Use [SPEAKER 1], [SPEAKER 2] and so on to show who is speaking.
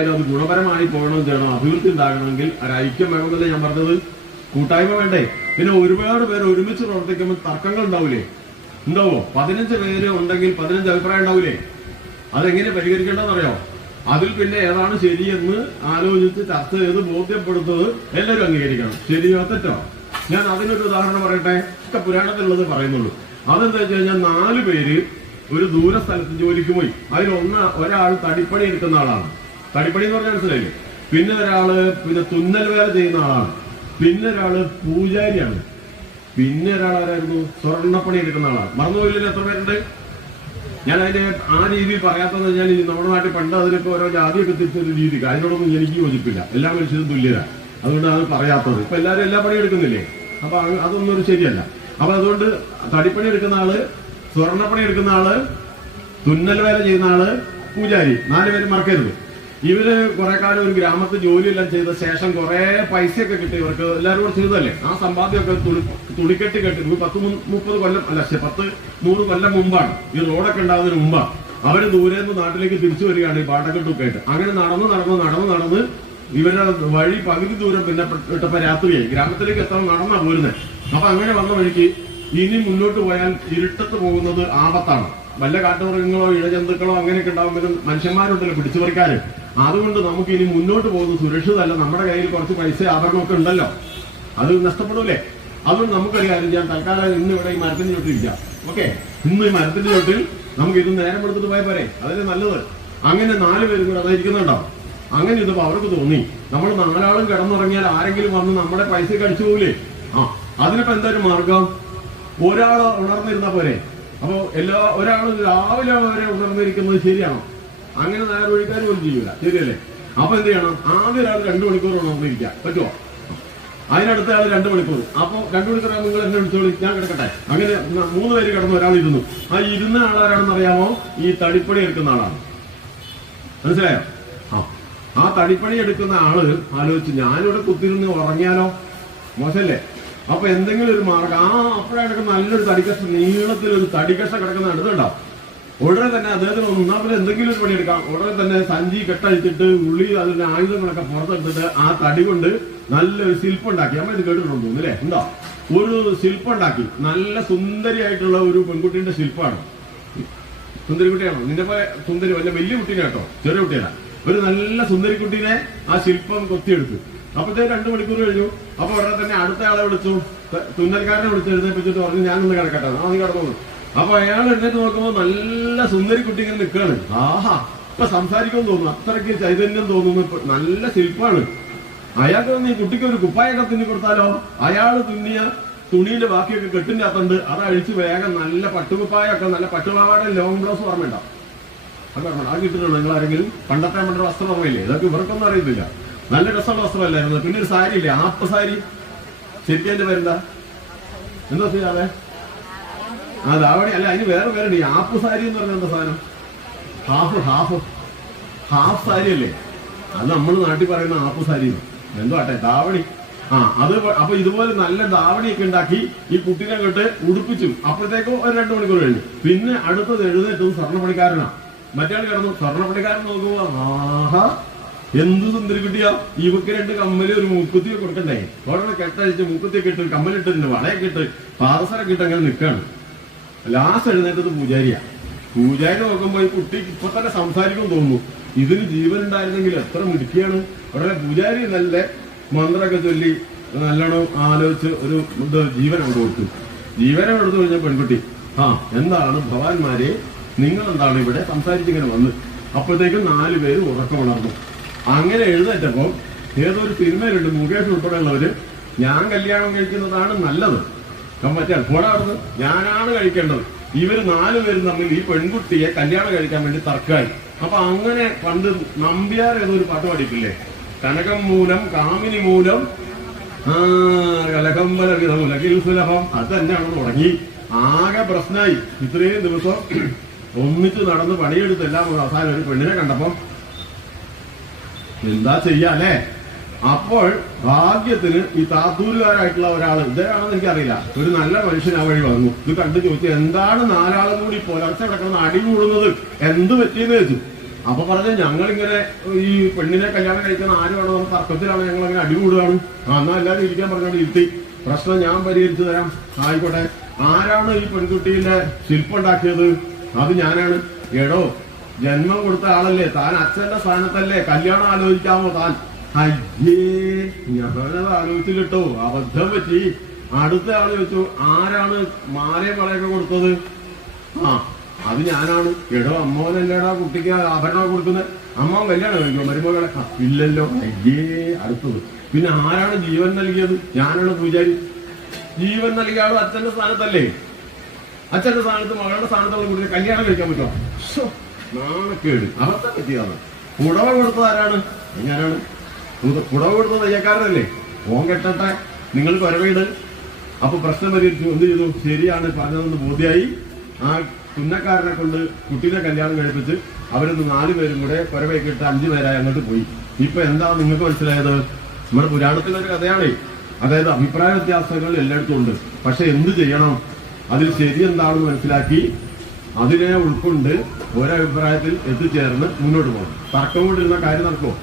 [SPEAKER 1] അത് ഗുണപരമായി പോകണം ചെയ്യണം അഭിവൃദ്ധി ഉണ്ടാകണമെങ്കിൽ ഒരു ഐക്യം വേണമെന്നല്ലേ ഞാൻ പറഞ്ഞത്. കൂട്ടായ്മ വേണ്ടേ? പിന്നെ ഒരുപാട് പേര് ഒരുമിച്ച് പ്രവർത്തിക്കുമ്പോൾ തർക്കങ്ങൾ ഉണ്ടാവില്ലേ ഉണ്ടാവോ? പതിനഞ്ച് പേര് ഉണ്ടെങ്കിൽ പതിനഞ്ച് അഭിപ്രായം ഉണ്ടാവില്ലേ അതെങ്ങനെ പരിഹരിക്കേണ്ടതെന്നറിയോ? അതിൽ പിന്നെ ഏതാണ് ശരിയെന്ന് ആലോചിച്ച് ചർച്ച ചെയ്ത് ബോധ്യപ്പെടുത്തത് എല്ലാവരും അംഗീകരിക്കണം. ശരിയോ തെറ്റോ? ഞാൻ അതിനൊരു ഉദാഹരണം പറയട്ടെ? ഒക്കെ പുരാണത്തിലുള്ളത് പറയുന്നുള്ളൂ. അതെന്താ വെച്ച് കഴിഞ്ഞാൽ നാല് പേര് ഒരു ദൂര സ്ഥലത്ത് ജോലിക്ക് പോയി. അതിൽ ഒരാൾ തടിപ്പണി എടുക്കുന്ന ആളാണ്. തടിപ്പണി എന്ന് പറഞ്ഞാൽ മനസ്സിലായില്ലേ? പിന്നെ ഒരാൾ പിന്നെ തുന്നൽ വേല ചെയ്യുന്ന ആളാണ്. പിന്നെ ഒരാൾ പൂജാരിയാണ്. പിന്നെ ഒരാൾ ആരായിരുന്നു? സ്വർണപ്പണി എടുക്കുന്ന ആളാണ്. മറന്നുപോയില്ല എത്ര പേരുണ്ട്? ഞാൻ അതിന്റെ ആ രീതിയിൽ പറയാത്തതെന്ന് വെച്ചാൽ നമ്മുടെ നാട്ടിൽ പണ്ട് അതിനൊക്കെ ഓരോ ജാതിയൊക്കെ തിരിച്ചൊരു രീതി. അതിനോടൊന്നും എനിക്ക് യോജിപ്പില്ല. എല്ലാ മനുഷ്യരും തുല്യരാ. അതുകൊണ്ടാണ് പറയാത്തത്. ഇപ്പൊ എല്ലാവരും എല്ലാ പണി എടുക്കുന്നില്ലേ? അപ്പൊ അതൊന്നും ഒരു ശരിയല്ല. അപ്പൊ അതുകൊണ്ട് തടിപ്പണി എടുക്കുന്ന ആൾ സ്വർണപ്പണി എടുക്കുന്ന ആൾ തുന്നൽ വേല ചെയ്യുന്ന ആൾ പൂജാരി. നാലുപേരും മറക്കരുത്. ഇവർ കുറെ കാലം ഒരു ഗ്രാമത്തിൽ ജോലിയെല്ലാം ചെയ്ത ശേഷം കുറെ പൈസയൊക്കെ കിട്ടി. ഇവർക്ക് എല്ലാവരും കൂടെ ചെയ്തതല്ലേ? ആ സമ്പാദ്യമൊക്കെ ഒക്കെ തുണിക്കെട്ടി കെട്ടി ഒരു പത്ത് മുപ്പത് കൊല്ലം അല്ല പത്ത് നൂറ് കൊല്ലം മുമ്പാണ്. ഈ റോഡൊക്കെ ഉണ്ടാകുന്നതിന് മുമ്പാണ് അവർ ദൂരെ നിന്ന് നാട്ടിലേക്ക് തിരിച്ചു വരികയാണ് ഈ പാട്ടക്കെട്ടൊക്കെ അങ്ങനെ നടന്ന് നടന്ന് നടന്ന് നടന്ന് ഇവരുടെ വഴി പകുതി ദൂരം പിന്നെ ഇട്ടപ്പോ രാത്രിയായി. ഗ്രാമത്തിലേക്ക് എത്താൻ നടന്നാ പോരുന്നത് അപ്പൊ അങ്ങനെ വന്ന വഴിക്ക് ഇനി മുന്നോട്ട് പോയാൽ ഇരുട്ടത്ത് പോകുന്നത് ആപത്താണ്. വല്ല കാട്ടുമൃഗങ്ങളോ ഇഴജന്തുക്കളോ അങ്ങനെയൊക്കെ ഉണ്ടാകുമ്പോഴും മനുഷ്യന്മാരുണ്ടല്ലോ പിടിച്ചു പറിക്കാര് അതുകൊണ്ട് നമുക്ക് ഇനി മുന്നോട്ട് പോകുന്നത് സുരക്ഷിതമല്ല. നമ്മുടെ കയ്യിൽ കുറച്ച് പൈസ ആഭരണമൊക്കെ ഉണ്ടല്ലോ. അത് നഷ്ടപ്പെടൂലേ? അതുകൊണ്ട് നമുക്കൊരു ഞാൻ തൽക്കാലം ഇന്ന് ഇവിടെ ഈ മരത്തിന്റെ ചോട്ടിലിരിക്കാം ഓക്കെ? ഇന്ന് ഈ മരത്തിന്റെ ചോട്ടിൽ നമുക്ക് ഇത് നേരം എടുത്തിട്ട് പോയാൽ പോരെ? അതല്ലേ നല്ലത്. അങ്ങനെ നാല് പേരും കൂടെ അതായിരിക്കുന്നുണ്ടാവും അങ്ങനെ ഇതിപ്പോ അവർക്ക് തോന്നി. നമ്മൾ നാലാളും കിടന്നുറങ്ങിയാൽ ആരെങ്കിലും വന്ന് നമ്മുടെ പൈസ കടിച്ചു പോകില്ലേ? ആ അതിനിപ്പോ ഒരു മാർഗം? ഒരാൾ ഉണർന്നിരുന്ന പോരെ? അപ്പോ എല്ലാ ഒരാൾ രാവിലെ വരെ ഉണർന്നിരിക്കുന്നത് ശരിയാണോ? അങ്ങനെ നേരെ ഒഴിക്കാൻ ഒന്നും ചെയ്യൂല. ശരിയല്ലേ? അപ്പൊ എന്ത് ചെയ്യണം? ആദ്യം ഒരാൾ രണ്ടു മണിക്കൂർ ഉണർന്നിരിക്കുക പറ്റുമോ അതിനടുത്ത ആൾ രണ്ടു മണിക്കൂർ. അപ്പൊ രണ്ടു മണിക്കൂർ നിങ്ങൾ എന്നെ വിളിച്ചോളി. ഞാൻ കിടക്കട്ടെ. അങ്ങനെ മൂന്ന് പേര് കിടന്നു ഒരാൾ ഇരുന്നു. ആ ഇരുന്ന ആളാരാണെന്ന് അറിയാമോ? ഈ തടിപ്പണി എടുക്കുന്ന ആളാണ്. മനസ്സിലായോ? ആ. ആ തടിപ്പണി എടുക്കുന്ന ആൾ ആലോചിച്ച് ഞാനിവിടെ കുത്തിരുന്ന് ഉറങ്ങിയാലോ? മോശല്ലേ? അപ്പൊ എന്തെങ്കിലും ഒരു മാർഗം. ആ അപ്പോഴാണ് നല്ലൊരു തടിക്കഷ നീളത്തിൽ ഒരു തടിക്കഷ കിടക്കുന്ന അടുത്തുണ്ടാവും ഉടനെ തന്നെ അദ്ദേഹത്തിന് ഒന്നാമത് എന്തെങ്കിലും ഒരു പണിയെടുക്കാം. ഉടനെ തന്നെ സഞ്ചി കെട്ടഴിച്ചിട്ട് ഉള്ളി അതിന്റെ ആയുധങ്ങളൊക്കെ പുറത്തെടുത്തിട്ട് ആ തടി കൊണ്ട് നല്ലൊരു ശില്പം ഉണ്ടാക്കി നമ്മൾ ഇത് കേട്ടിട്ടുണ്ടോ അല്ലേ? എന്താ ഒരു ശില്പം ഉണ്ടാക്കി നല്ല സുന്ദരിയായിട്ടുള്ള ഒരു പെൺകുട്ടിയുടെ ശില്പമാണ് സുന്ദരി കുട്ടിയാണോ? നിന്റെ പോലെ സുന്ദരി വല്ല വലിയ കുട്ടീനെ കേട്ടോ? ചെറിയ കുട്ടിയല്ല. ഒരു നല്ല സുന്ദരി കുട്ടീനെ ആ ശില്പം കൊത്തിയെടുത്തു. അപ്പോഴത്തേക്ക് രണ്ടു മണിക്കൂർ കഴിഞ്ഞു. അപ്പൊ ഉടനെ തന്നെ അടുത്ത ആളെ വിളിച്ചു. തുന്നൽക്കാരനെ വിളിച്ച്. എഴുതേപ്പിച്ചിട്ട് പറഞ്ഞു ഞാൻ ഒന്ന് കിടക്കട്ടെ. ആ നീ കിടന്നു അപ്പൊ അയാൾ എഴുന്നേറ്റ് നോക്കുമ്പോ നല്ല സുന്ദരി കുട്ടി ഇങ്ങനെ നിൽക്കുകയാണ് ആഹാ ഇപ്പൊ സംസാരിക്കാൻ തോന്നുന്നു. അത്രയ്ക്ക് ചൈതന്യം തോന്നുന്നു. നല്ല ശില്പാണ്. അയാൾക്ക് നീ കുട്ടിക്ക് ഒരു കുപ്പായൊക്കെ തുന്നി കൊടുത്താലോ? അയാൾ തുന്നിയ തുണിയിലെ ബാക്കിയൊക്കെ കെട്ടിന്റെ അകത്തുണ്ട്. അത് അഴിച്ച് വേഗം നല്ല പട്ടുകുപ്പായൊക്കെ നല്ല പട്ടുപാവാടെ ലോങ് ബ്ലൗസ് ഓർമ്മയുണ്ടോ? അത് ഓർമ്മ അത് നിങ്ങൾ ആരെങ്കിലും പണ്ടത്തെ നമ്മുടെ വസ്ത്രം ഓർമ്മയില്ലേ ഇതൊക്കെ ഇവർക്കൊന്നും അറിയത്തില്ല. നല്ല രസമുള്ള വസ്ത്രമല്ലായിരുന്നു. പിന്നെ ഒരു സാരി ഇല്ലേ ആപ്പ് സാരി. ശരിക്കും എന്റെ പേരെന്താ? എന്താ ചെയ്യാതെ? ആ ധാവണി അല്ല അതിന് വേറെ വേറെ ഈ ആപ്പ് സാരി എന്ന് പറഞ്ഞ എന്താ സാധനം? Half half. ഹാഫ് സാരി അല്ലേ? അത് നമ്മൾ നാട്ടിൽ പറയുന്ന ആപ്പ് സാരി എന്തോ ആട്ടെ ധാവണി ആ അത് അപ്പൊ ഇതുപോലെ നല്ല ധാവണിയൊക്കെ ഉണ്ടാക്കി ഈ കുട്ടീനെ കേട്ട് ഉടുപ്പിച്ചു. അപ്പോഴത്തേക്കും ഒരു രണ്ടു മണിക്കൂർ കഴിഞ്ഞു. പിന്നെ അടുത്തത് എഴുന്നേറ്റത് സ്വർണപ്പണിക്കാരനാ. മറ്റേ കിടന്നു. സ്വർണപ്പണിക്കാരൻ നോക്കുമ്പോ ആഹാ എന്ത് സുന്ദരി കുട്ടിയാ. ഇവക്ക് രണ്ട് കമ്മൽ ഒരു മൂക്കുത്തിയൊക്കെ കൊടുക്കണ്ടേ? ഉടനെ കെട്ടഴിച്ച് മൂക്കുത്തിയൊക്കെ ഇട്ട് കമ്മലിട്ടിട്ടുണ്ട് വളയൊക്കെ ഇട്ട് പാദസരൊക്കെ ഇട്ട് അങ്ങനെ നിൽക്കാണ് ലാസ്റ്റ് എഴുന്നേറ്റത് പൂജാരിയാ. പൂജാരി നോക്കുമ്പോ ഈ കുട്ടി ഇപ്പൊ തന്നെ സംസാരിക്കും തോന്നുന്നു. ഇതിന് ജീവൻ ഉണ്ടായിരുന്നെങ്കിൽ എത്ര മിടുക്കിയാണ്. ഉടനെ പൂജാരി നല്ല മന്ത്രമൊക്കെ ചൊല്ലി നല്ലോണം ആലോചിച്ച് ഒരു ഇത് ജീവൻ അവിടെ കൊടുത്തു. ജീവനം എടുത്തു കഴിഞ്ഞ പെൺകുട്ടി ആ എന്താണ് ഭവാന്മാരെ? നിങ്ങൾ എന്താണ് ഇവിടെ സംസാരിച്ചിങ്ങനെ വന്ന്? അപ്പോഴത്തേക്കും നാല് പേര് ഉറക്കമുണർന്നു അങ്ങനെ എഴുന്നേറ്റപ്പോ ഏതൊരു സിനിമയിലുണ്ട് മുകേഷ് ഉൾപ്പെടെയുള്ളവര് ഞാൻ കല്യാണം കഴിക്കുന്നതാണ് നല്ലത്. മറ്റേ പോടാറുന്നത് ഞാനാണ് കഴിക്കേണ്ടത്. ഇവർ നാലുപേരും തമ്മിൽ ഈ പെൺകുട്ടിയെ കല്യാണം കഴിക്കാൻ വേണ്ടി തർക്കമായി അപ്പൊ അങ്ങനെ പണ്ട് നമ്പ്യാർ ഏതൊരു പാട്ട് പാടിയിട്ടില്ലേ? കനകം മൂലം കാമിനി മൂലം കലകമ്പല വിധമുലകിൽ സുലഭം. അത് തന്നെയാണ് തുടങ്ങി. ആകെ പ്രശ്നമായി ഇത്രയും ദിവസം ഒന്നിച്ച് നടന്ന് പണിയെടുത്തെല്ലാം അവസാനം ഒരു പെണ്ണിനെ കണ്ടപ്പം എന്താ ചെയ്യാല്ലേ അപ്പോൾ ഭാഗ്യത്തിന് ഈ താത്തൂരുകാരായിട്ടുള്ള ഒരാൾ ഇതാണെന്ന് എനിക്കറിയില്ല. ഒരു നല്ല മനുഷ്യൻ ആ വഴി വന്നു. ഇത് കണ്ടു ചോദിച്ചു എന്താണ് നാലാളും കൂടി പുലർച്ചെ കിടക്കുന്ന അടി കൂടുന്നത്? എന്ത് പറ്റിയെന്ന് ചോദിച്ചു. അപ്പൊ പറഞ്ഞു ഞങ്ങൾ ഇങ്ങനെ ഈ പെണ്ണിനെ കല്യാണം കഴിക്കുന്ന ആരുമാണ് നമുക്ക് തർക്കത്തിലാണ്. ഞങ്ങൾ അങ്ങനെ അടി കൂടുകയാണ്. എന്നാ എല്ലാവരും ഇരിക്കാൻ പറഞ്ഞോണ്ട് ഇരുത്തി. പ്രശ്നം ഞാൻ പരിഹരിച്ചു തരാം. ആയിക്കോട്ടെ. ആരാണ് ഈ പെൺകുട്ടിയുടെ ശില്പം ഉണ്ടാക്കിയത് അത് ഞാനാണ്. എടോ ജന്മം കൊടുത്ത ആളല്ലേ? താൻ അച്ഛന്റെ സ്ഥാനത്തല്ലേ? കല്യാണം ആലോചിക്കാമോ താൻ? അയ്യേ ഞാനത് ആലോചിച്ചിട്ടോ അബദ്ധം പറ്റി. അടുത്ത ആൾ ചോദിച്ചു ആരാണ് മാലയെ വളയൊക്കെ കൊടുത്തത്? ആ അത് ഞാനാണ്. എടോ അമ്മോനല്ലേടാ കുട്ടിക്ക് ആഭരണം കൊടുക്കുന്നത്? അമ്മ കല്യാണം കഴിക്കോ മരുമകളെ ഇല്ലല്ലോ അയ്യേ അടുത്തത് പിന്നെ ആരാണ് ജീവൻ നൽകിയത്? ഞാനാണ് പൂജാരി ജീവൻ നൽകിയ ആളും അച്ഛന്റെ സ്ഥാനത്തല്ലേ? അച്ഛന്റെ സ്ഥാനത്ത് മകളുടെ സ്ഥാനത്തുള്ള കുട്ടിയെ കല്യാണം കഴിക്കാൻ പറ്റുമോ? നാണക്കേട്. അബദ്ധം പറ്റിയതാണ്. പുടവ കൊടുത്തത് ആരാണ്? ഞാനാണ്. പുടവ കൊടുത്ത തയ്യക്കാരനല്ലേ ഓൻ കെട്ടട്ടെ നിങ്ങൾ പരവീട് അപ്പൊ പ്രശ്നം പരിഹരിച്ചു. എന്ത് ചെയ്തു? ശരിയാണ് പറഞ്ഞതെന്ന് ബോധ്യായി. ആ തുന്നക്കാരനെ കൊണ്ട് കുട്ടീനെ കല്യാണം കഴിപ്പിച്ച് അവരൊന്ന് നാല് പേരും കൂടെ പരവയൊക്കെ ഇട്ട് അഞ്ചു പേരായി അങ്ങോട്ട് പോയി. ഇപ്പൊ എന്താ നിങ്ങൾക്ക് മനസ്സിലായത്? നമ്മുടെ പുരാണത്തിലൊരു കഥയാണ്. അതായത് അഭിപ്രായ വ്യത്യാസങ്ങൾ എല്ലായിടത്തും ഉണ്ട്. പക്ഷെ എന്ത് ചെയ്യണം? അതിൽ ശരി എന്താണെന്ന് മനസ്സിലാക്കി അതിനെ ഉൾക്കൊണ്ട് ഒരഭിപ്രായത്തിൽ എത്തിച്ചേർന്ന് മുന്നോട്ട് പോകണം. തർക്കം കൊണ്ടിരുന്ന കാര്യം നടക്കുമോ